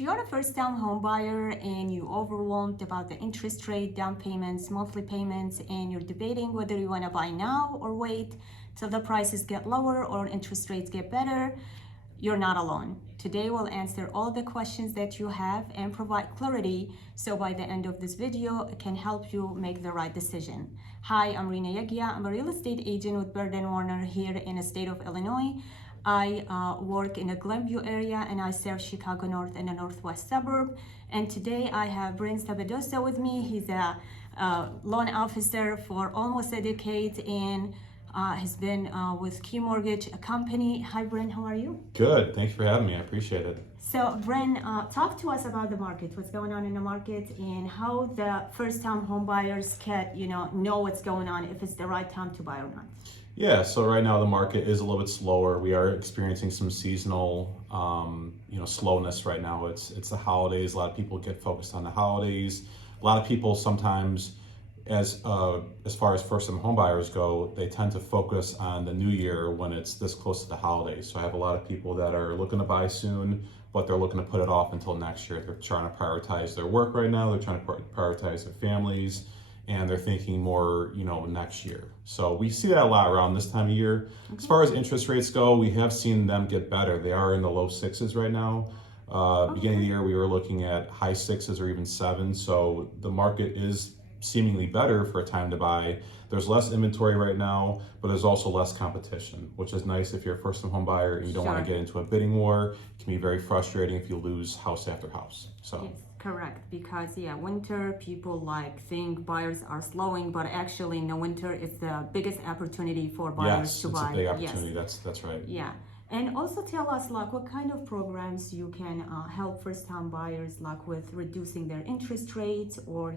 If you're a first-time home buyer and you're overwhelmed about the interest rate, down payments, monthly payments, and you're debating whether you want to buy now or wait till the prices get lower or interest rates get better, you're not alone. Today we'll answer all the questions that you have and provide clarity so by the end of this video it can help you make the right decision. Hi, I'm Rina Yagia. I'm a real estate agent with Bird & Warner here in the state of Illinois. I work in the Glenview area and I serve Chicago North and the Northwest suburb. And today I have Brent Sabadosa with me. He's a loan officer for almost a decade and has been with Key Mortgage Company. Hi, Brent, how are you? Good, thanks for having me, I appreciate it. So, Brent, talk to us about the market, what's going on in the market, and how the first-time home buyers can, know what's going on, if it's the right time to buy or not. Yeah, so right now the market is a little bit slower. We are experiencing some seasonal, slowness right now. It's the holidays. A lot of people get focused on the holidays. A lot of people sometimes, as far as first-time home buyers go, they tend to focus on the new year when it's this close to the holidays. So I have a lot of people that are looking to buy soon, but they're looking to put it off until next year. They're trying to prioritize their work right now. They're trying to prioritize their families, and they're thinking more, next year. So we see that a lot around this time of year. Okay. As far as interest rates go, we have seen them get better. They are in the low sixes right now. Beginning of the year, we were looking at high sixes or even seven. So the market is seemingly better for a time to buy. There's less inventory right now, but there's also less competition, which is nice if you're a first-time home buyer and you don't want to get into a bidding war. It can be very frustrating if you lose house after house. So. Yes. Correct, because winter people think buyers are slowing, but actually in the winter it's the biggest opportunity for buyers to buy. Yes, it's a big opportunity. Yes. That's right. Yeah, and also tell us what kind of programs you can help first-time buyers with reducing their interest rates, or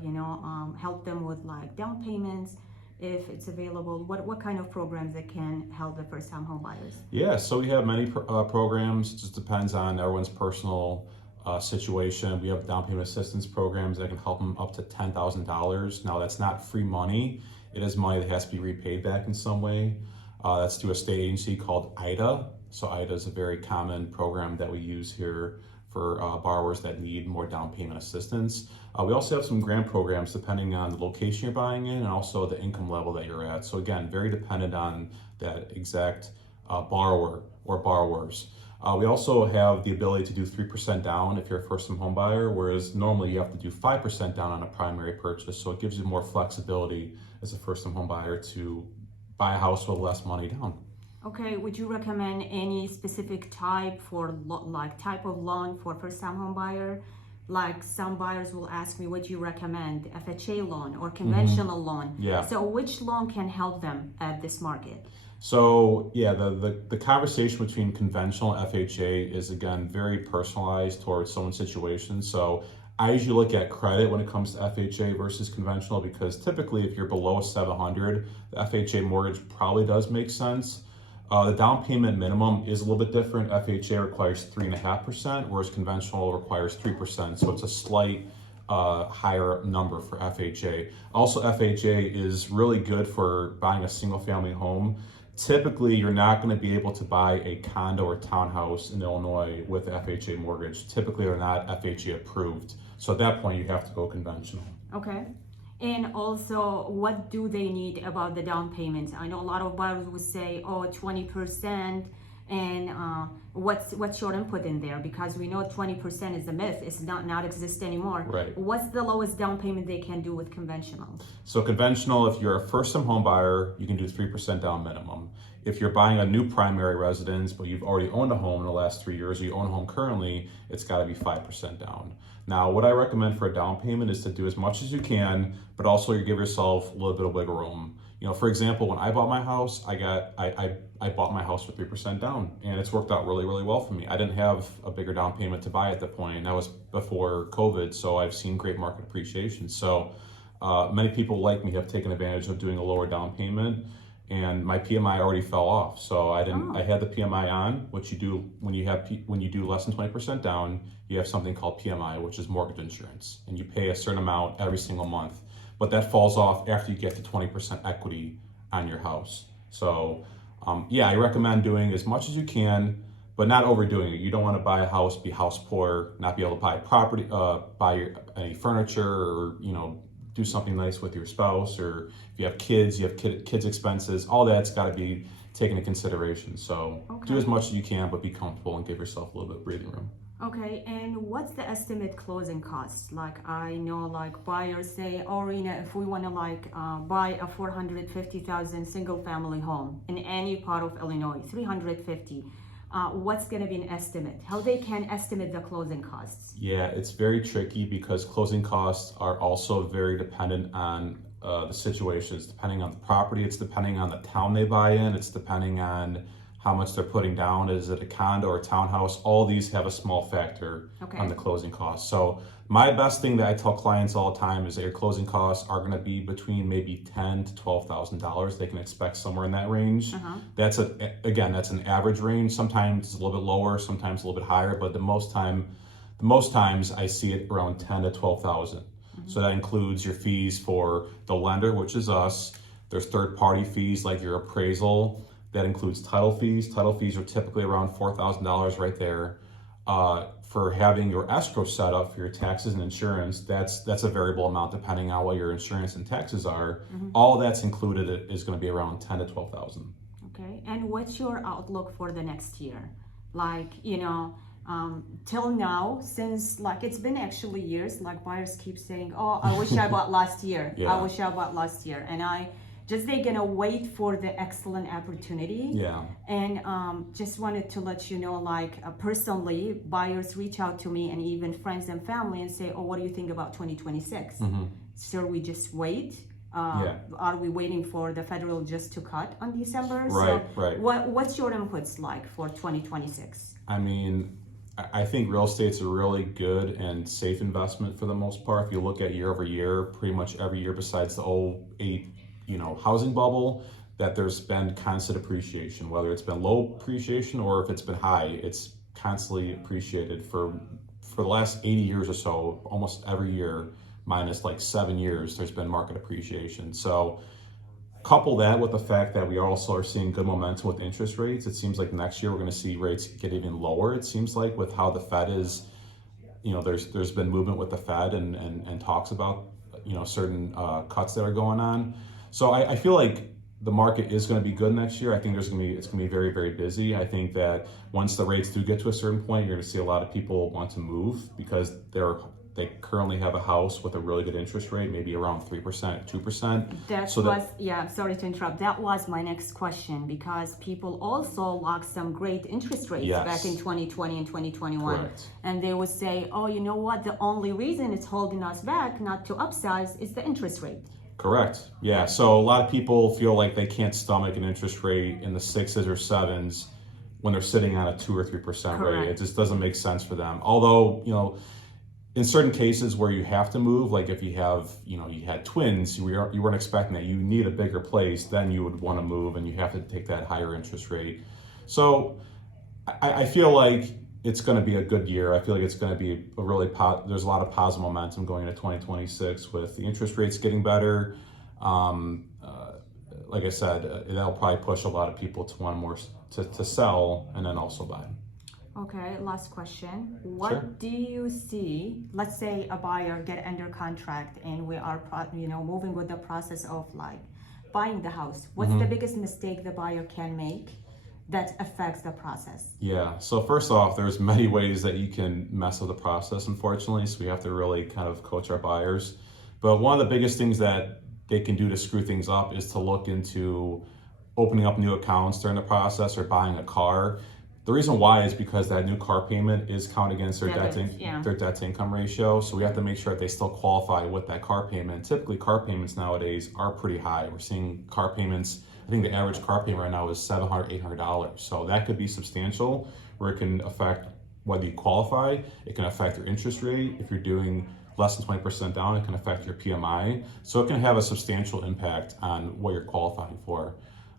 help them with down payments if it's available. What kind of programs that can help the first-time home buyers? Yeah, so we have many programs. It just depends on everyone's personal situation. We have down payment assistance programs that can help them up to $10,000. Now that's not free money. It is money that has to be repaid back in some way. That's through a state agency called IDA. So IDA is a very common program that we use here for borrowers that need more down payment assistance. We also have some grant programs depending on the location you're buying in and also the income level that you're at. So again, very dependent on that exact borrower or borrowers. We also have the ability to do 3% down if you're a first-time home buyer, whereas normally you have to do 5% down on a primary purchase. So it gives you more flexibility as a first-time home buyer to buy a house with less money down. Okay, would you recommend any specific type for type of loan for first-time home buyer? Some buyers will ask me, what do you recommend, FHA loan or conventional loan? Yeah. So which loan can help them at this market? So yeah, the conversation between conventional and FHA is again very personalized towards someone's situation. So I usually look at credit when it comes to FHA versus conventional, because typically if you're below a 700, the FHA mortgage probably does make sense. The down payment minimum is a little bit different. FHA requires 3.5%, whereas conventional requires 3%. So it's a slight higher number for FHA. Also, FHA is really good for buying a single family home. Typically, you're not going to be able to buy a condo or townhouse in Illinois with FHA mortgage. Typically, they're not FHA approved. So at that point, you have to go conventional. Okay. And also, what do they need about the down payments? I know a lot of buyers would say, 20%. And what's your input in there? Because we know 20% is a myth. It's not exist anymore. Right. What's the lowest down payment they can do with conventional? So conventional, if you're a first-time home buyer, you can do 3% down minimum. If you're buying a new primary residence, but you've already owned a home in the last 3 years, or you own a home currently, it's got to be 5% down. Now, what I recommend for a down payment is to do as much as you can, but also you give yourself a little bit of wiggle room. For example, when I bought my house, I bought my house with 3% down, and it's worked out really, really well for me. I didn't have a bigger down payment to buy at the point, and that was before COVID, so I've seen great market appreciation. So many people like me have taken advantage of doing a lower down payment, and my PMI already fell off. So I had the PMI on, which you do when you do less than 20% down. You have something called PMI, which is mortgage insurance, and you pay a certain amount every single month. But that falls off after you get to 20% equity on your house. So I recommend doing as much as you can, but not overdoing it. You don't want to buy a house, be house poor, not be able to buy property, any furniture, or do something nice with your spouse, or if you have kids, you have kids expenses. All that's got to be taken into consideration. So do as much as you can, but be comfortable and give yourself a little bit of breathing room. Okay, and what's the estimate closing costs? Like I know, like buyers say, oh, Rena, if we want to buy a 450,000 single family home in any part of Illinois, 350. What's going to be an estimate? How they can estimate the closing costs? Yeah, it's very tricky because closing costs are also very dependent on the situation. It's depending on the property. It's depending on the town they buy in. It's depending on how much they're putting down. Is it a condo or a townhouse? All these have a small factor on the closing costs. So my best thing that I tell clients all the time is that your closing costs are going to be between maybe $10,000 to $12,000. They can expect somewhere in that range. That's that's an average range. Sometimes it's a little bit lower, sometimes a little bit higher, but the most times I see it around 10 to 12,000. So that includes your fees for the lender, which is us. There's third-party fees like your appraisal. That includes title fees. Title fees are typically around $4,000 right there. For having your escrow set up for your taxes and insurance, that's a variable amount depending on what your insurance and taxes are. All that's included is going to be around 10 to 12,000. Okay, and what's your outlook for the next year? Till now, since it's been actually years, buyers keep saying, oh, I wish I bought last year. I wish I bought last year. And they're gonna wait for the excellent opportunity. And just wanted to let you know, personally, buyers reach out to me and even friends and family and say, oh, what do you think about 2026? Should we just wait? Are we waiting for the federal just to cut on December? Right. What's your inputs like for 2026? I mean, I think real estate's a really good and safe investment for the most part. If you look at year over year, pretty much every year besides the 2008 housing bubble, that there's been constant appreciation. Whether it's been low appreciation or if it's been high, it's constantly appreciated for the last 80 years or so. Almost every year, minus 7 years, there's been market appreciation. So couple that with the fact that we also are seeing good momentum with interest rates. It seems like next year we're going to see rates get even lower. It seems like with how the Fed is, there's been movement with the Fed and talks about certain cuts that are going on. So I feel like the market is going to be good next year. I think it's going to be very, very busy. I think that once the rates do get to a certain point, you're going to see a lot of people want to move because they currently have a house with a really good interest rate, maybe around 3%, 2%. Sorry to interrupt. That was my next question because people also locked some great interest rates back in 2020 and 2021. Correct. And they would say, oh, you know what? The only reason it's holding us back not to upsize is the interest rate. Correct. Yeah. So a lot of people feel like they can't stomach an interest rate in the 6s or 7s when they're sitting on a 2 or 3% rate. It just doesn't make sense for them. Although, in certain cases where you have to move, like if you have, you had twins, you weren't expecting that, you need a bigger place, then you would want to move and you have to take that higher interest rate. So I feel like it's going to be a good year. I feel like it's going to be there's a lot of positive momentum going into 2026 with the interest rates getting better. Like I said, that'll probably push a lot of people to want more to sell and then also buy. Okay, last question. What do you see? Let's say a buyer get under contract and we are moving with the process of buying the house. What's the biggest mistake the buyer can make that affects the process? Yeah, so first off, there's many ways that you can mess with the process, unfortunately, so we have to really kind of coach our buyers. But one of the biggest things that they can do to screw things up is to look into opening up new accounts during the process or buying a car. The reason why is because that new car payment is counted against their debt to income ratio. So we have to make sure that they still qualify with that car payment. Typically, car payments nowadays are pretty high. We're seeing car payments, I think the average car payment right now is $700, $800. So that could be substantial, where it can affect whether you qualify. It can affect your interest rate. If you're doing less than 20% down, it can affect your PMI. So it can have a substantial impact on what you're qualifying for.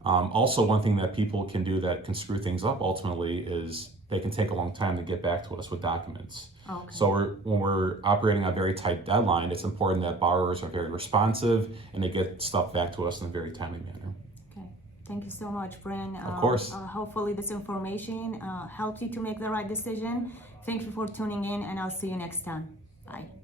Also, one thing that people can do that can screw things up ultimately is they can take a long time to get back to us with documents. So when we're operating on a very tight deadline, it's important that borrowers are very responsive and they get stuff back to us in a very timely manner. Okay. Thank you so much, Bryn. Of course. Hopefully this information helped you to make the right decision. Thank you for tuning in, and I'll see you next time. Bye.